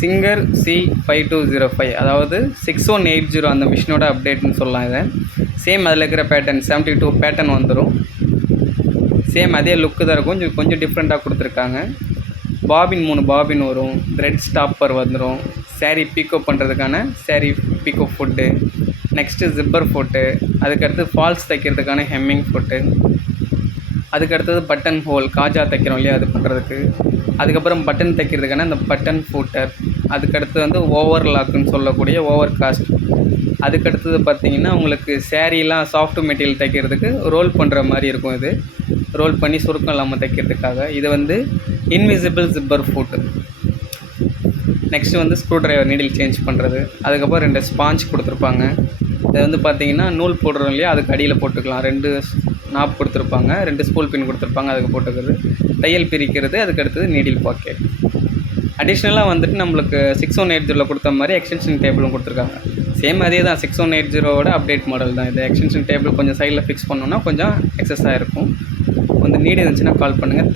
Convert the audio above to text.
Singer C5205 அதாவது 6180 அந்த மிஷினோட அப்டேட்னு சொல்லலாம் இதை. சேம் அதில் இருக்கிற பேட்டர்ன் 72 பேட்டர்ன் வந்துடும். சேம் அதே லுக்கு தான் இருக்கும், கொஞ்சம் டிஃப்ரெண்ட்டாக கொடுத்துருக்காங்க. பாபின் 3 பாபின் வரும், த்ரெட் ஸ்டாப்பர் வந்துடும், சேரீ பீக்கோ பண்ணுறதுக்கான sari picot foot, next zipper foot, அதுக்கடுத்து ஃபால்ஸ் தைக்கிறதுக்கான ஹெம்மிங் ஃபுட்டு, அதுக்கடுத்தது பட்டன் ஹோல் காஜா தைக்கிறோம் இல்லையா அது பண்ணுறதுக்கு, அதுக்கப்புறம் பட்டன் தைக்கிறதுக்கான அந்த பட்டன் ஃபூட்டர், அதுக்கடுத்து வந்து ஓவர் லாக்குன்னு சொல்லக்கூடிய ஓவர் காஸ்ட், அதுக்கடுத்தது பார்த்திங்கன்னா உங்களுக்கு சேரீலாம் சாஃப்ட் மெட்டீரியல் தைக்கிறதுக்கு ரோல் பண்ணுற மாதிரி இருக்கும். இது ரோல் பண்ணி சுருக்கம் இல்லாமல் தைக்கிறதுக்காக. இது வந்து இன்விசிபிள் ஜிப்பர் ஃபுட்டு. நெக்ஸ்ட்டு வந்து ஸ்க்ரூ ட்ரைவர் நீடில் சேஞ்ச் பண்ணுறது, அதுக்கப்புறம் 2 ஸ்பாஞ்ச் கொடுத்துருப்பாங்க. இது வந்து பார்த்திங்கன்னா நூல் போடுறோம் இல்லையா அதுக்கு அடியில் போட்டுக்கலாம். 2 நாப் கொடுத்துருப்பாங்க, 2 ஸ்பூல் பின் கொடுத்துருப்பாங்க, அதுக்கு போட்டுக்கிறது, தையல் பிரிக்கிறது, அதுக்கடுத்தது நீடில் பாக்கெட். அடிஷ்னலாக வந்துட்டு நம்மளுக்கு 6180 கொடுத்த மாதிரி எக்ஸ்டென்ஷன் டேபிளும் கொடுத்துருக்காங்க. சேம் அதே தான் 6180ஓட அப்டேட் மாடல் தான் இது. எக்ஸ்டென்ஷன் டேபிள் கொஞ்சம் சைடில் ஃபிக்ஸ் பண்ணோன்னா கொஞ்சம் எக்ஸஸாக இருக்கும். வந்து நீடு இருந்துச்சுன்னா கால் பண்ணுங்கள்.